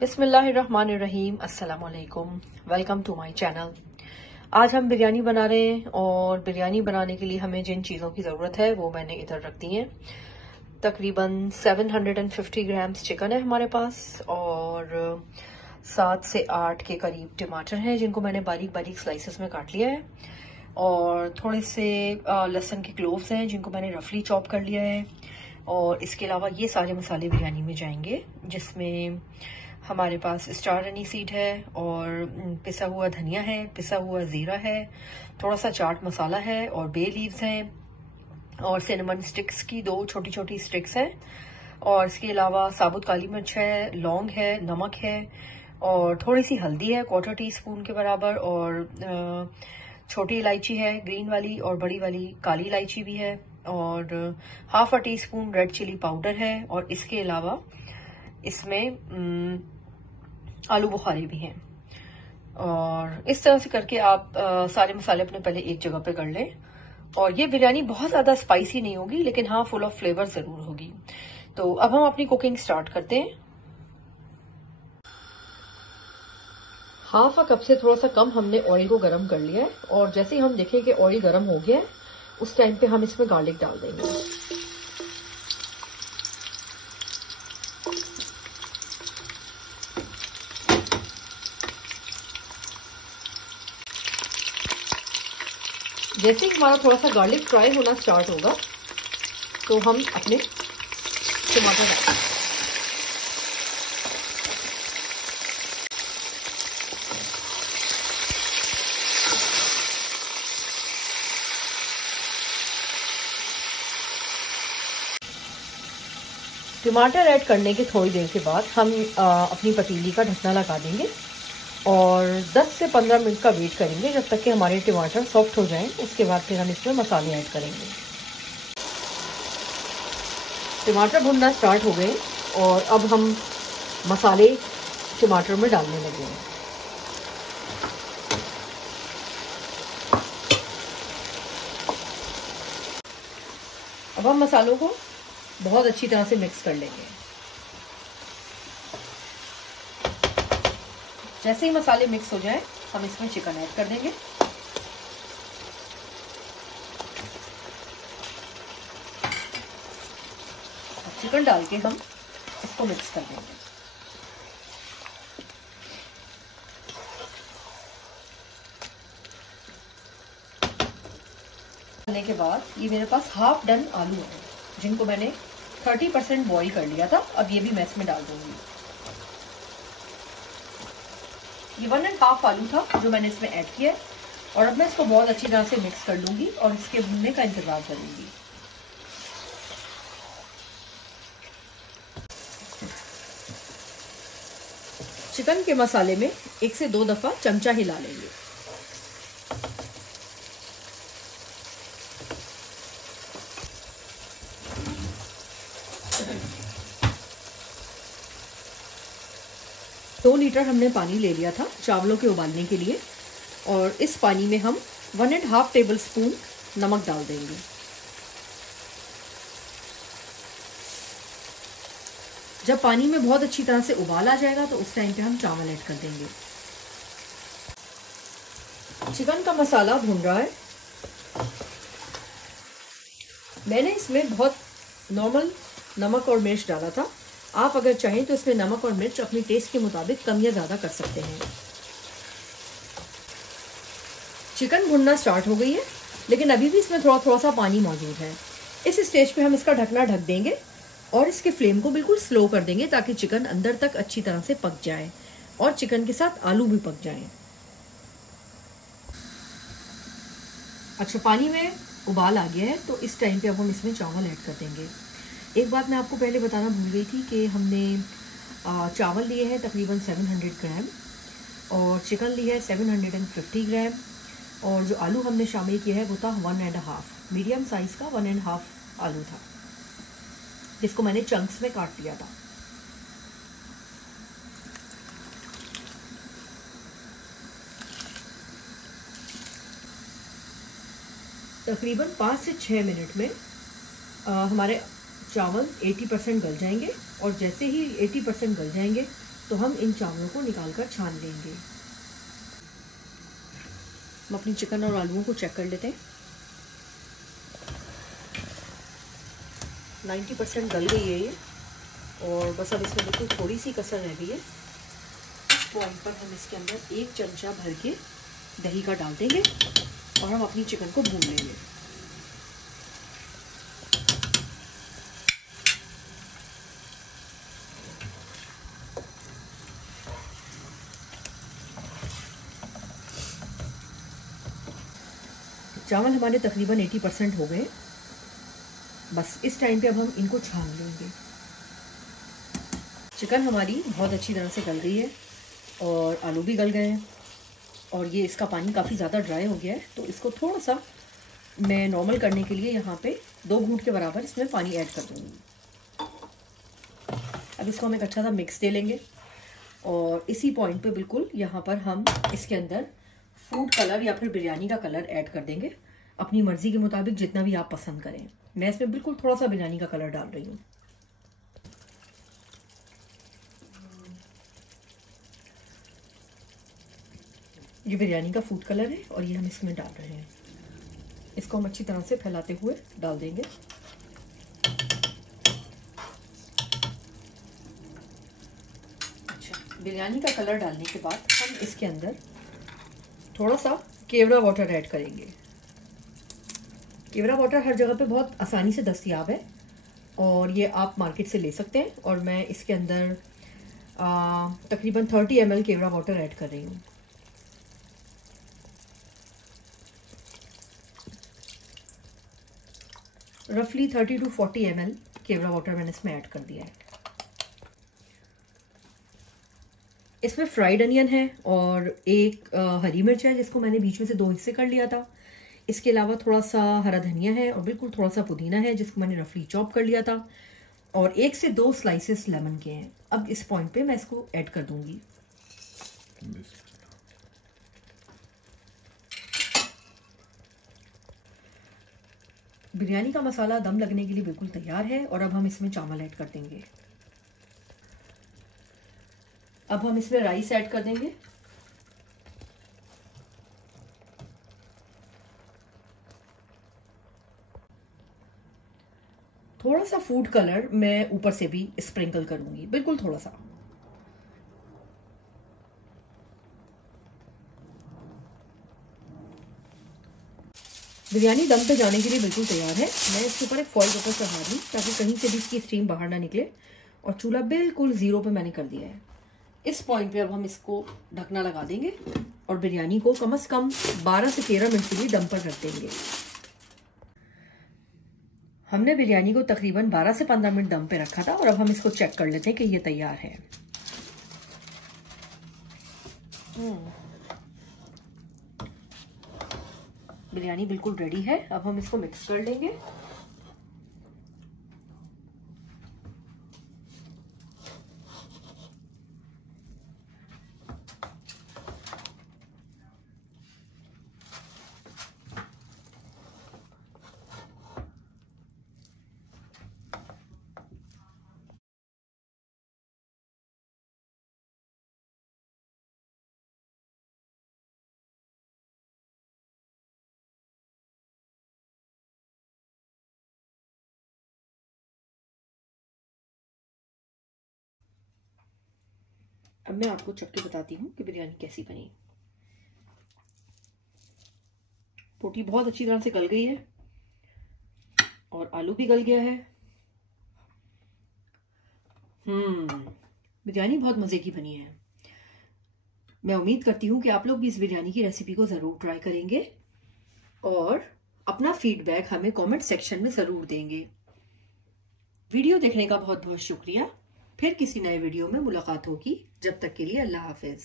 बिस्मिल्लाहिर्रहमानिर्रहीम, अस्सलामुअलैकुम। Welcome to my channel. आज हम बिरयानी बना रहे हैं और बिरयानी बनाने के लिए हमें जिन चीज़ों की ज़रूरत है वो मैंने इधर रख दी हैं। तकरीबन 750 ग्राम्स चिकन है हमारे पास और 7 से 8 के करीब टमाटर हैं जिनको मैंने बारीक बारीक स्लाइसेस में काट लिया है और थोड़े से लहसुन के क्लोव्स हैं जिनको मैंने रफली चॉप कर लिया है। और इसके अलावा ये सारे मसाले बिरयानी में जाएंगे जिसमें हमारे पास स्टार एनी सीड है और पिसा हुआ धनिया है, पिसा हुआ जीरा है, थोड़ा सा चाट मसाला है और बे लीव्स हैं और सिनेमन स्टिक्स की 2 छोटी छोटी स्टिक्स हैं और इसके अलावा साबुत काली मिर्च है, लौंग है, नमक है और थोड़ी सी हल्दी है 1/4 टीस्पून के बराबर और छोटी इलायची है ग्रीन वाली और बड़ी वाली काली इलायची भी है और 1/2 टीस्पून रेड चिली पाउडर है और इसके अलावा इसमें आलू बुखारे भी हैं। और इस तरह से करके आप सारे मसाले अपने पहले एक जगह पे कर लें। और ये बिरयानी बहुत ज्यादा स्पाइसी नहीं होगी लेकिन हाँ फुल ऑफ फ्लेवर जरूर होगी। तो अब हम अपनी कुकिंग स्टार्ट करते हैं। 1/2 कप से थोड़ा सा कम हमने ऑयल को गर्म कर लिया है और जैसे ही हम देखें कि ऑयल गर्म हो गया है उस टाइम पे हम इसमें गार्लिक डाल देंगे। जैसे ही हमारा थोड़ा सा गार्लिक फ्राई होना स्टार्ट होगा तो हम अपने टमाटर डालेंगे। टमाटर ऐड करने के थोड़ी देर के बाद हम अपनी पतीली का ढकना लगा देंगे और 10 से 15 मिनट का वेट करेंगे जब तक कि हमारे टमाटर सॉफ्ट हो जाएं। उसके बाद फिर हम इसमें मसाले ऐड करेंगे। टमाटर भुनना स्टार्ट हो गए और अब हम मसाले टमाटर में डालने लगे हैं। अब हम मसालों को बहुत अच्छी तरह से मिक्स कर लेंगे। जैसे ही मसाले मिक्स हो जाए हम इसमें चिकन ऐड कर देंगे। चिकन डाल के हम इसको मिक्स कर देंगे। डालने के बाद ये मेरे पास हाफ डन आलू है जिनको मैंने 30% बॉईल कर लिया था। अब ये भी मैं इसमें डाल दूंगी। ये 1.5 आलू था जो मैंने इसमें ऐड किया है और अब मैं इसको बहुत अच्छी तरह से मिक्स कर लूंगी और इसके भुनने का इंतजार करूंगी। चिकन के मसाले में 1 से 2 दफा चमचा हिला लेंगे। दो लीटर हमने पानी ले लिया था चावलों के उबालने के लिए और इस पानी में हम 1.5 टेबल स्पून नमक डाल देंगे। जब पानी में बहुत अच्छी तरह से उबाल आ जाएगा तो उस टाइम पे हम चावल ऐड कर देंगे। चिकन का मसाला भुन रहा है। मैंने इसमें बहुत नॉर्मल नमक और मिर्च डाला था। आप अगर चाहें तो इसमें नमक और मिर्च अपने टेस्ट के मुताबिक कम या ज़्यादा कर सकते हैं। चिकन भुनना स्टार्ट हो गई है लेकिन अभी भी इसमें थोड़ा थोड़ा सा पानी मौजूद है। इस स्टेज पे हम इसका ढकना ढक देंगे और इसके फ्लेम को बिल्कुल स्लो कर देंगे ताकि चिकन अंदर तक अच्छी तरह से पक जाए और चिकन के साथ आलू भी पक जाएं। अच्छा, पानी में उबाल आ गया है तो इस टाइम पे अब हम इसमें चावल ऐड कर देंगे। एक बात मैं आपको पहले बताना भूल गई थी कि हमने चावल लिए हैं तकरीबन 700 ग्राम और चिकन लिए है 750 ग्राम और जो आलू हमने शामिल किया है वो था 1.5 मीडियम साइज़ का 1.5 आलू था जिसको मैंने चंक्स में काट लिया था। तकरीबन 5 से 6 मिनट में हमारे चावल 80% गल जाएंगे और जैसे ही 80% गल जाएंगे तो हम इन चावलों को निकालकर छान लेंगे। हम अपनी चिकन और आलूओं को चेक कर लेते हैं। 90% गल गई है ये, और बस अब इसमें बिल्कुल थोड़ी सी कसर रह गई है। इस पॉइंट पर हम इसके अंदर 1 चमचा भर के दही का डाल देंगे और हम अपनी चिकन को भून लेंगे। चावल हमारे तकरीबन 80% हो गए। बस इस टाइम पे अब हम इनको छान लेंगे। चिकन हमारी बहुत अच्छी तरह से गल गई है और आलू भी गल गए हैं, और ये इसका पानी काफ़ी ज़्यादा ड्राई हो गया है। तो इसको थोड़ा सा मैं नॉर्मल करने के लिए यहाँ पे 2 घूंट के बराबर इसमें पानी ऐड कर दूँगी। अब इसको हम एक अच्छा सा मिक्स दे लेंगे, और इसी पॉइंट पे बिल्कुल यहाँ पर हम इसके अंदर फूड कलर या फिर बिरयानी का कलर ऐड कर देंगे, अपनी मर्जी के मुताबिक जितना भी आप पसंद करें। मैं इसमें बिल्कुल थोड़ा सा बिरयानी का कलर डाल रही हूँ। ये बिरयानी का फूड कलर है और ये हम इसमें डाल रहे हैं। इसको हम अच्छी तरह से फैलाते हुए डाल देंगे। अच्छा, बिरयानी का कलर डालने के बाद हम इसके अंदर थोड़ा सा केवड़ा वाटर ऐड करेंगे। केवड़ा वाटर हर जगह पे बहुत आसानी से दस्तयाब है और ये आप मार्केट से ले सकते हैं, और मैं इसके अंदर तकरीबन 30 ml केवड़ा वाटर ऐड कर रही हूँ। रफली 30 to 40 ml केवड़ा वाटर मैंने इसमें ऐड कर दिया है। इसमें फ्राइड अनियन है और एक हरी मिर्च है जिसको मैंने बीच में से 2 हिस्से कर लिया था। इसके अलावा थोड़ा सा हरा धनिया है और बिल्कुल थोड़ा सा पुदीना है जिसको मैंने रफली चॉप कर लिया था, और 1 से 2 स्लाइसेस लेमन के हैं। अब इस पॉइंट पे मैं इसको ऐड कर दूंगी। बिरयानी का मसाला दम लगने के लिए बिल्कुल तैयार है, और अब हम इसमें चावल ऐड कर देंगे। अब हम इसमें राइस ऐड कर देंगे। थोड़ा सा फूड कलर मैं ऊपर से भी स्प्रिंकल करूंगी, बिल्कुल थोड़ा सा। बिरयानी दम पे जाने के लिए बिल्कुल तैयार है। मैं इसके ऊपर एक फॉइल पेपर चढ़ा दूँ ताकि कहीं से भी इसकी स्टीम बाहर ना निकले, और चूल्हा बिल्कुल 0 पे मैंने कर दिया है। इस पॉइंट पे अब हम इसको ढकना लगा देंगे और बिरयानी को कम से कम 12 से 13 मिनट के लिए दम पर रख देंगे। हमने बिरयानी को तकरीबन 12 से 15 मिनट दम पे रखा था, और अब हम इसको चेक कर लेते हैं कि ये तैयार है। बिरयानी बिल्कुल रेडी है। अब हम इसको मिक्स कर लेंगे। अब मैं आपको चख के बताती हूँ कि बिरयानी कैसी बनी। रोटी बहुत अच्छी तरह से गल गई है और आलू भी गल गया है। बिरयानी बहुत मज़े की बनी है। मैं उम्मीद करती हूँ कि आप लोग भी इस बिरयानी की रेसिपी को ज़रूर ट्राई करेंगे और अपना फीडबैक हमें कमेंट सेक्शन में ज़रूर देंगे। वीडियो देखने का बहुत बहुत शुक्रिया। फिर किसी नए वीडियो में मुलाकात होगी। जब तक के लिए अल्लाह हाफिज।